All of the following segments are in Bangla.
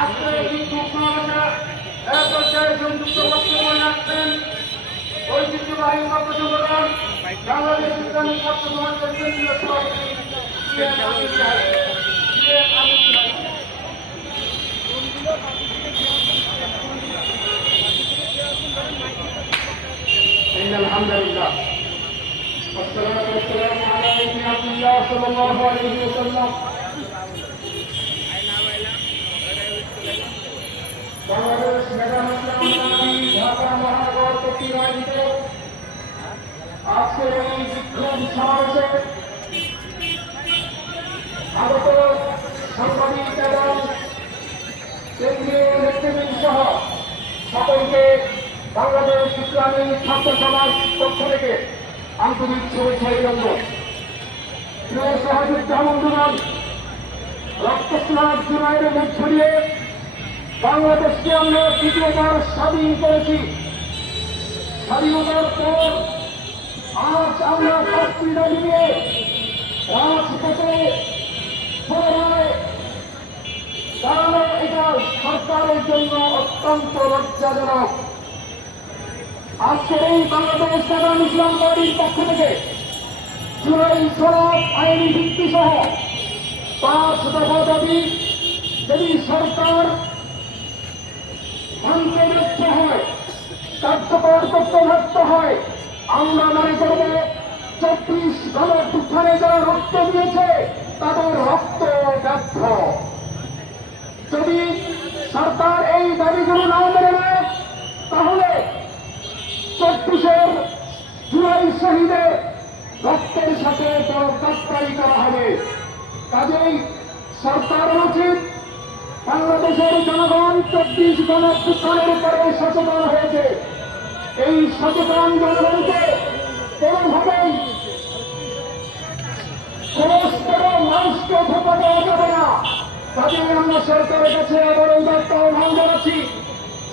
আজকে বিক্ষোভ সমাবেশে এক পর্যায়ে সংযুক্ত বক্তব্য রাখছেন ঐতিহ্যবাহী ছাত্র সংগঠন বাংলাদেশ ইসলামী ছাত্র সমাজের কেন্দ্রীয় সভাপতি আলহামদুলিল্লাহ والصلاة والسلام على ابن عبد الله صلى الله عليه وسلم বাংলাদেশ মেধান ইসলামী ঢাকা মহানগর কর্তৃক আয়োজিত আজকের এই বিক্ষোভ সমাবেশে আগত সাংবাদিক এবং কেন্দ্রীয় নেতৃবৃন্দ সহ সকলকে বাংলাদেশ ইসলামী ছাত্র সমাজ পক্ষ থেকে আন্তরিক শুভেচ্ছা অভিনন্দন। প্রিয় সহযোদ্ধা বন্ধুগণ, রক্তস্নাত জুনাইয়ের মুখ ছড়িয়ে বাংলাদেশকে আমরা দ্বিতীয়বার স্বাধীন করেছি। স্বাধীনতার পর আজ আমরা ছাত্রীরা নিয়ে রাজপথে দাঁড়ানো এটা সরকারের জন্য অত্যন্ত লজ্জাজনক। আজকের এই বাংলাদেশ সাধারণ ইসলাম পার্টির পক্ষ থেকে জুলাই সনদ আইনি ভিত্তি সহ 5 দফা দাবি যদি সরকার মানতে ব্যর্থ হয়, কার্যকর করতে ব্যর্থ হয়, আমরা মনে করব 24 গণঅভ্যুত্থানে যারা রক্ত দিয়েছে তাদের রক্ত ব্যর্থ। যদি সরকার এই দাবিগুলো না মেনে নেয় তাহলে 24 জুলাই শহীদের রক্তের সাথে গাদ্দারি করা হবে। কাজেই সরকার উচিত, বাংলাদেশের জনগণ 24 গণঅভ্যুত্থানের উপরে সচেতন হয়েছে, এই সচেতন জনগণকে কোনোভাবেই মানুষকে ধোকা দেওয়া যাবে না। কাজেই আমরা সরকারের কাছে আবার উদাত্ত আহ্বান জানাচ্ছি,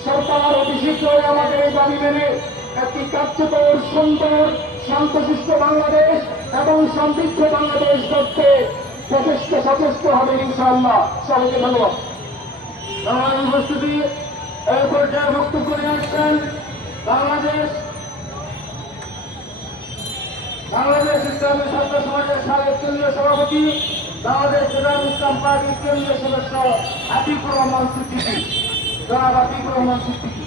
সরকার অতি শীঘ্রই আমাদের এই দাবি মেনে একটি কার্যকর, সুন্দর, শান্তশিষ্ট বাংলাদেশ এবং সমৃদ্ধ বাংলাদেশ করতে যথেষ্ট সচেষ্ট হবে ইনশাআল্লাহ। সবাইকে ধন্যবাদ। উপস্থিতি এই পর্যায়ে বক্তব্য নিয়ে আসছেন বাংলাদেশ ইসলামী ছাত্র সমাজের সাবেক কেন্দ্রীয় সভাপতি, বাংলাদেশ মেধান ইসলাম পার্টির কেন্দ্রীয় সদস্য আতিকুর রহমান সিদ্দিকী। জনাব আতিকুর রহমান সিদ্দিকী।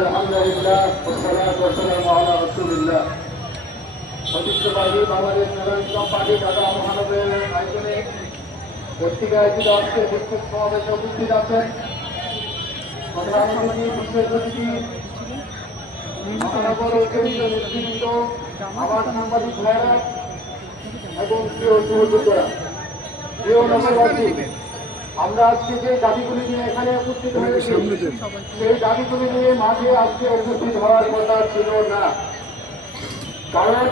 আলহামদুলিল্লাহ, ওয়াসসালাতু ওয়াসসালামু আলা রাসূলিল্লাহ। ঐতিহ্যবাহী বাংলাদেশ মেধান ইসলাম পার্টি ঢাকা মহানগরের আয়োজনে কর্তৃক আয়োজিত আজকের বিক্ষোভ সমাবেশে উপস্থিত আছেন প্রধানমন্ত্রী, বিশেষ অতিথি, মহানগর কেন্দ্রীয় নেতৃবৃন্দ, আমার সাংবাদিক ভাইয়েরা এবং প্রিয় সহযোগীরা, প্রিয় নগরবাসী, আমরা আজকে যে দাবিগুলি নিয়ে এখানে উপস্থিত হয়েছি সেই দাবিগুলি নিয়ে মাঝে আজকে উপস্থিত হওয়ার কথা ছিল না। কারণ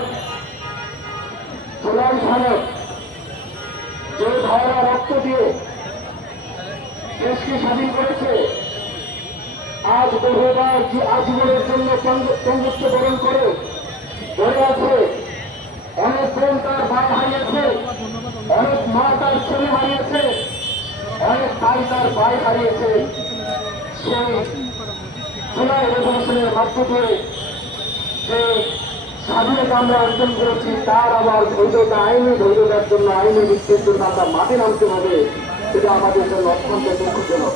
জুলাই সনদ যে ভাইয়েরা রক্ত দিয়ে দেশকে স্বাধীন করেছে, আজ বহুবার যে আজীবনের জন্য পঙ্গুত্ব বরণ করে ধরে আছে, অনেক বোন তার ভাই হারিয়েছে, অনেক মা তার ছেলে হারিয়েছে, অনেক ভাই তার ভাই হারিয়েছে। সেই জুলাই রেভলিউশনের মাধ্যমে যে স্বাধীনতা আমরা অর্জন করেছি তার আবার বৈধতা, আইনি বৈধতার জন্য, আইনি ভিত্তির জন্য আমরা মাঠে নামতে হবে, সেটা আমাদের জন্য অত্যন্ত দুঃখজনক।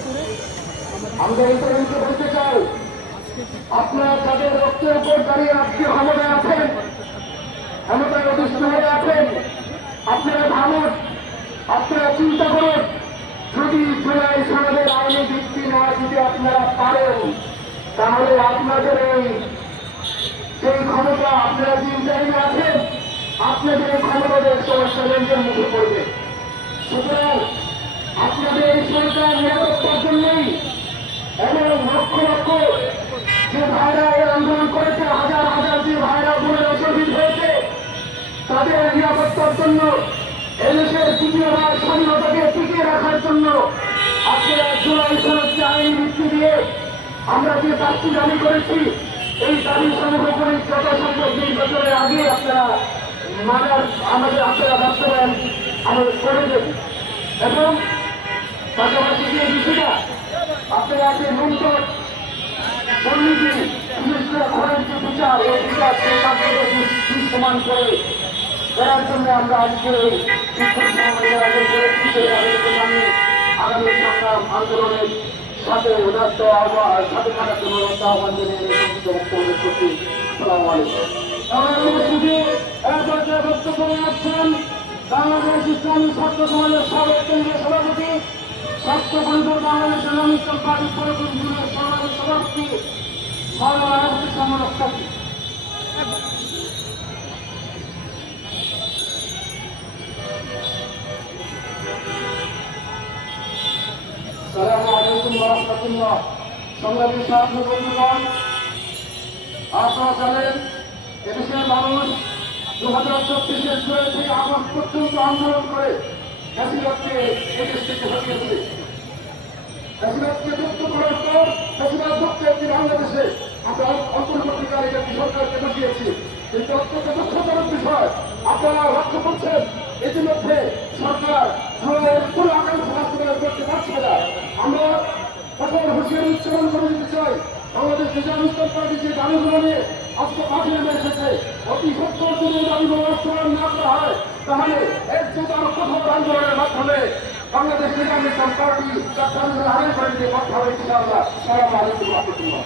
আমরা এই পর্যন্ত বলতে চাই, আপনারা যাদের রক্তের উপর দাঁড়িয়ে আজকে ক্ষমতায় আছেন, ক্ষমতায় অধিষ্ঠ হয়ে আছেন, আপনারা ভাবুন, আপনারা চিন্তা করুন, যদি জুলাই সনদের আইনি ভিত্তি না যদি আপনারা পারেন, তাহলে আপনাদের এই সেই ক্ষমতা, আপনারা যে ইন্টারভিউ আছেন, আপনাদের এই ক্ষমতাদের সমস্যা লেনদেন মুখে পড়বে। সুতরাং আপনাদের এই সরকার নিরাপত্তার জন্যই এবং লক্ষ লক্ষ যে ভাইরা এই আন্দোলন করেছে, হাজার হাজার যে ভাইরা গুণে শহীদ হয়েছে, তাদের নিরাপত্তার জন্য, এদেশের দ্বিতীয়বার স্বাধীনতাকে টিকিয়ে রাখার জন্য আপনারা জুলাই সনদকে আইনি ভিত্তি দিয়ে আমরা যে প্রার্থী দাবি করেছি এই দাবি সমূহ করে যথাসম্ভব 2 বছরের আগে আপনারা আপনারা বাস্তবায়ন আমাদের করে দেন এবং পাশাপাশি যে বিষয়টা আপনারা যে মন্ত্রক দুর্নীতি বিশেষ করে ঘরের যে বিচার এই বিচারকে সমান করে করার জন্য আমরা আজকে এই শিক্ষক সমাবেশের আয়োজন করেছি সেই আয়োজন আমি আগামী সংগ্রাম আন্দোলনের সাথে সাথে থাকার জন্য আহ্বান জানিয়ে বক্তব্য করছি। আসসালামু আলাইকুম। বক্তব্য রাখছেন বাংলাদেশ ইসলামী ছাত্র সমাজের সাবেক কেন্দ্রীয় সভাপতি ছাত্র পরিবার বাংলাদেশ ইসলামিক পার্টি পরিবর্তনের সভাপতি মাওলানা সমরক্ষী। আসসালামু আলাইকুম ওয়া রাহমাতুল্লাহ। সংগ্রামী ছাত্র বন্ধুগণ, আপনারা জানেন এদেশের মানুষ 2024-এর জুলাই থেকে আগস্ট পর্যন্ত আন্দোলন করে ফ্যাসিবাদকে এদেশ থেকে হটিয়েছে। ফ্যাসিবাদকে মুক্ত করার পর ফ্যাসিবাদ মুক্ত একটি বাংলাদেশে আমরা অন্তর্বর্তীকালীন একটি সরকারকে বসিয়েছি। কিন্তু অত্যন্ত দুঃখজনক বিষয়, আপনারা লক্ষ্য করছেন ইতিমধ্যে সরকার পুরো আকাঙ্ক্ষা বাস্তবায়ন করতে পারছে না। আমরা কঠোর হুঁশিয়ারি উচ্চারণ করে দিতে চাই, বাংলাদেশ ইসলামী পার্টি যে দাবিগুলো নিয়ে আজকে মাঠে নেমে এসেছে, অতি সত্তর যদি দাবিগুলো বাস্তবায়ন না করা হয় তাহলে এর চেয়ে আরো কঠোর আন্দোলনের মাধ্যমে বাংলাদেশ ইসলামী পার্টি তার দাবিগুলো আদায় করে দিতে বাধ্য হবে। ইনশাআল্লাহ। আসসালামু আলাইকুম ওয়া রাহমাতুল্লাহ।